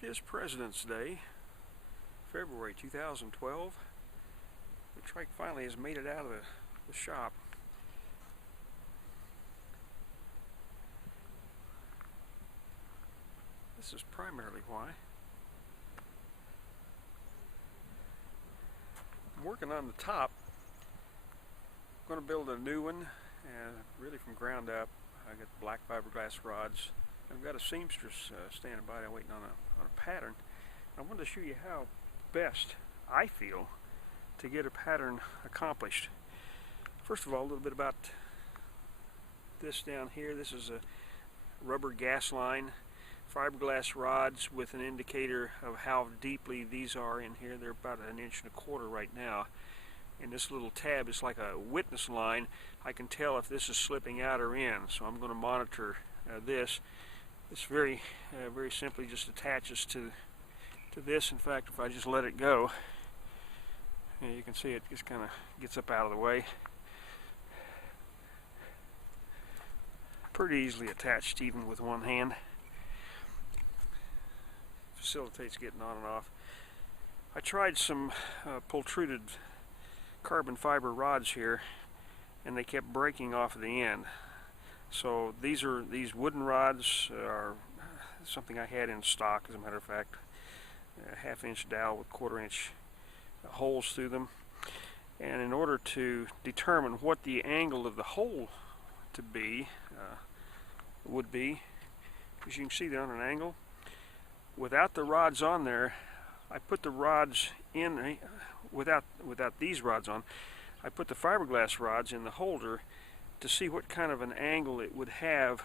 Here it is, President's Day, February 2012. The trike finally has made it out of the shop. This is primarily why. I'm working on the top. I'm going to build a new one, and really from ground up. I got black fiberglass rods. I've got a seamstress standing by there waiting on a pattern. I wanted to show you how best I feel to get a pattern accomplished. First of all, a little bit about this down here. This is a rubber gas line, fiberglass rods with an indicator of how deeply these are in here. They're about 1.25 inches right now. And this little tab is like a witness line. I can tell if this is slipping out or in, so I'm going to monitor this. It's very simply just attaches to this. In fact, if I just let it go, you can see it just kind of gets up out of the way. Pretty easily attached even with one hand. Facilitates getting on and off. I tried some pultruded carbon fiber rods here, and they kept breaking off at the end. So these wooden rods are something I had in stock, as a matter of fact. A 1/2 inch dowel with 1/4 inch holes through them. And in order to determine what the angle of the hole to be would be, as you can see they're on an angle. Without the rods on there, I put the rods in, without these rods on, I put the fiberglass rods in the holder to see what kind of an angle it would have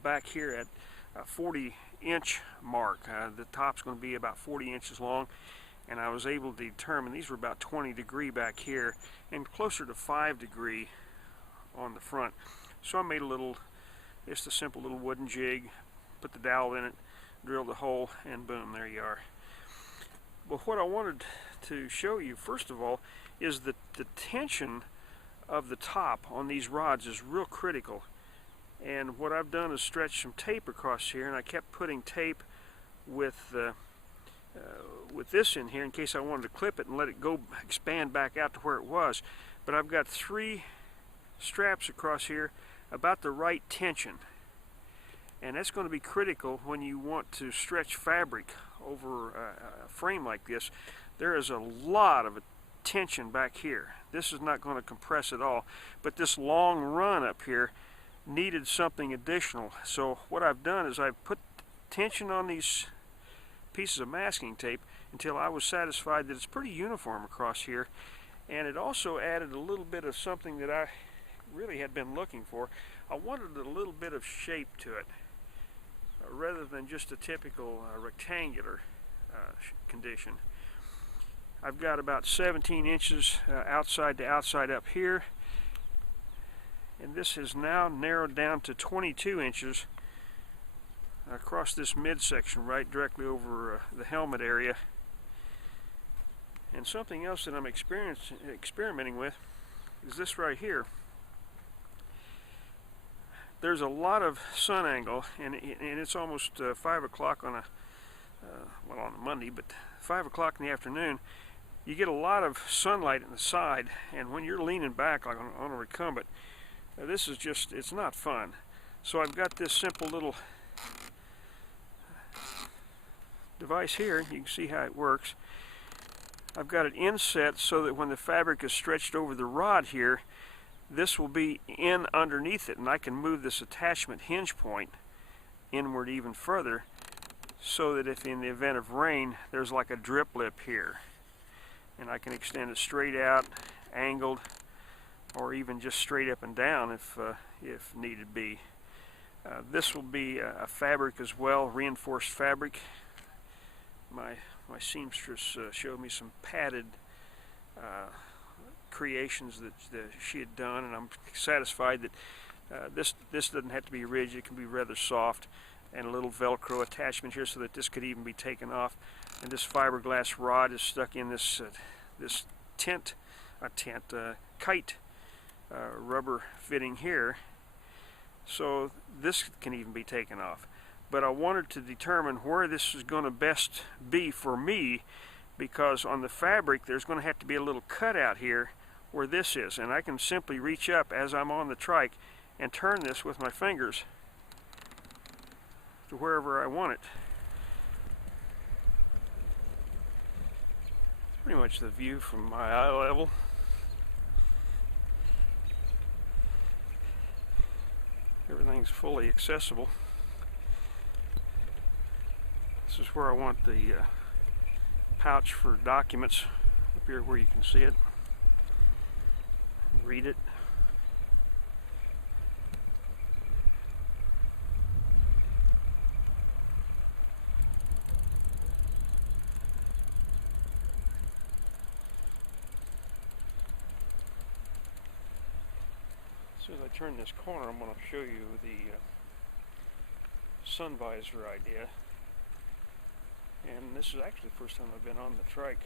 back here at a 40-inch mark. The top's going to be about 40 inches long, and I was able to determine these were about 20 degree back here and closer to 5 degree on the front. So I made just a simple little wooden jig, put the dowel in it, drilled the hole, and boom, there you are. But what I wanted to show you first of all is that the tension of the top on these rods is real critical. And what I've done is stretch some tape across here, and I kept putting tape with this in here in case I wanted to clip it and let it go expand back out to where it was. But I've got 3 straps across here about the right tension, and that's going to be critical when you want to stretch fabric over a frame like this. There is a lot of tension back here. This is not going to compress at all, but this long run up here needed something additional. So what I've done is I've put tension on these pieces of masking tape until I was satisfied that it's pretty uniform across here. And it also added a little bit of something that I really had been looking for. I wanted a little bit of shape to it, rather than just a typical rectangular condition. I've got about 17 inches outside to outside up here, and this has now narrowed down to 22 inches across this midsection right directly over the helmet area. And something else that I'm experimenting with is this right here. There's a lot of sun angle, and it's almost 5 o'clock on on a Monday, but 5 o'clock in the afternoon. You get a lot of sunlight in the side, and when you're leaning back like on a recumbent, this is just, it's not fun. So I've got this simple little device here. You can see how it works. I've got it inset so that when the fabric is stretched over the rod here, this will be in underneath it, and I can move this attachment hinge point inward even further, so that if in the event of rain there's like a drip lip here, and I can extend it straight out, angled, or even just straight up and down if needed be. This will be a fabric as well, reinforced fabric. My seamstress showed me some padded creations that she had done, and I'm satisfied that this doesn't have to be rigid. It can be rather soft, and a little Velcro attachment here so that this could even be taken off. And this fiberglass rod is stuck in this kite rubber fitting here, so this can even be taken off. but I wanted to determine where this is going to best be for me, because on the fabric there's going to have to be a little cutout here where this is, and I can simply reach up as I'm on the trike and turn this with my fingers to wherever I want it. It's pretty much the view from my eye level. Everything's fully accessible. This is where I want the pouch for documents, up here where you can see it, read it. As soon as I turn this corner, I'm going to show you the sun visor idea. And this is actually the first time I've been on the trike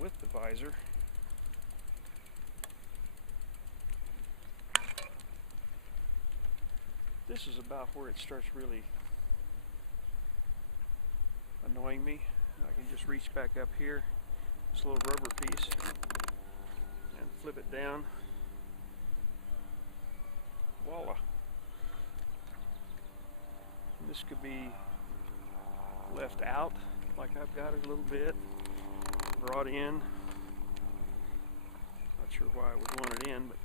with the visor. This is about where it starts really annoying me. I can just reach back up here, this little rubber piece, and flip it down. Voila. And this could be left out, like I've got it a little bit, brought in. Not sure why I would want it in, but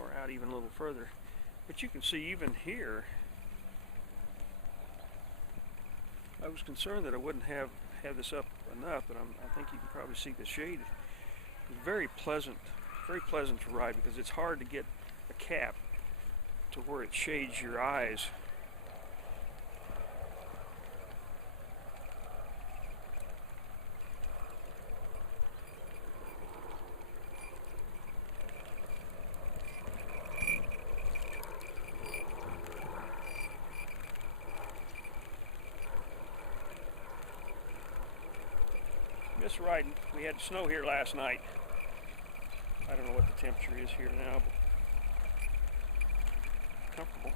or out even a little further. But you can see even here, I was concerned that I wouldn't have this up enough, but I think you can probably see the shade. It's very pleasant to ride, because it's hard to get a cap to where it shades your eyes. This ride, we had snow here last night. I don't know what the temperature is here now, but comfortable.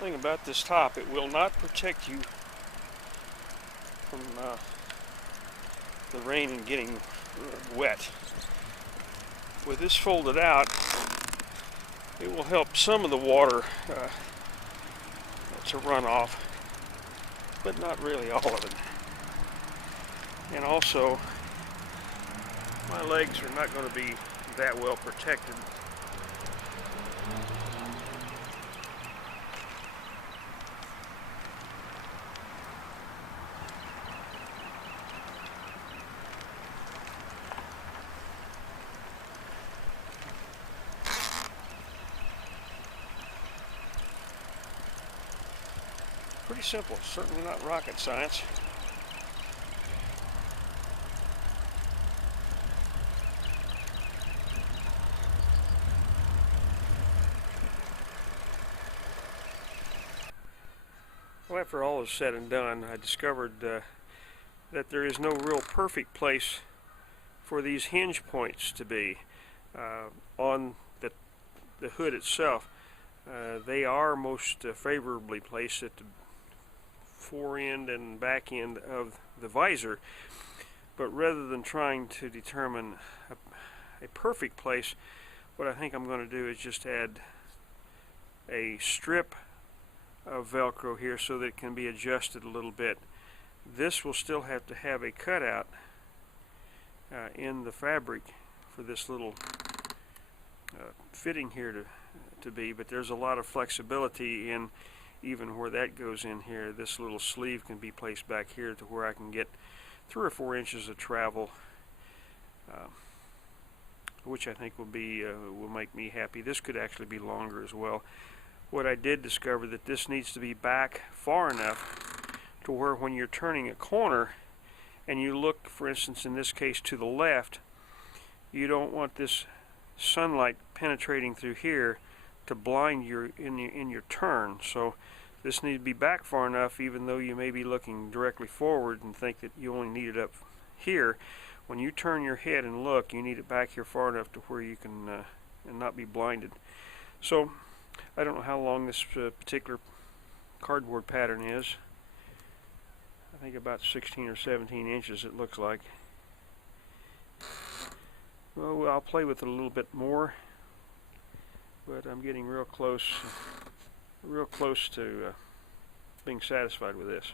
Thing about this top, it will not protect you from the rain and getting wet. With this folded out, it will help some of the water to run off, but not really all of it. And also, my legs are not going to be that well protected. Pretty simple, certainly not rocket science. Well, after all is said and done, I discovered that there is no real perfect place for these hinge points to be on the hood itself. They are most favorably placed at the fore end and back end of the visor, but rather than trying to determine a perfect place, what I think I'm going to do is just add a strip of Velcro here so that it can be adjusted a little bit. This will still have to have a cutout in the fabric for this little fitting here to be, but there's a lot of flexibility in even where that goes in here. This little sleeve can be placed back here to where I can get 3 or 4 inches of travel, which I think will make me happy. This could actually be longer as well. What I did discover that this needs to be back far enough to where when you're turning a corner, and you look, for instance, in this case to the left, you don't want this sunlight penetrating through here to blind you in your turn. So this needs to be back far enough, even though you may be looking directly forward and think that you only need it up here. When you turn your head and look, you need it back here far enough to where you can and not be blinded. So I don't know how long this particular cardboard pattern is. I think about 16 or 17 inches it looks like. Well, I'll play with it a little bit more, but I'm getting real close to being satisfied with this.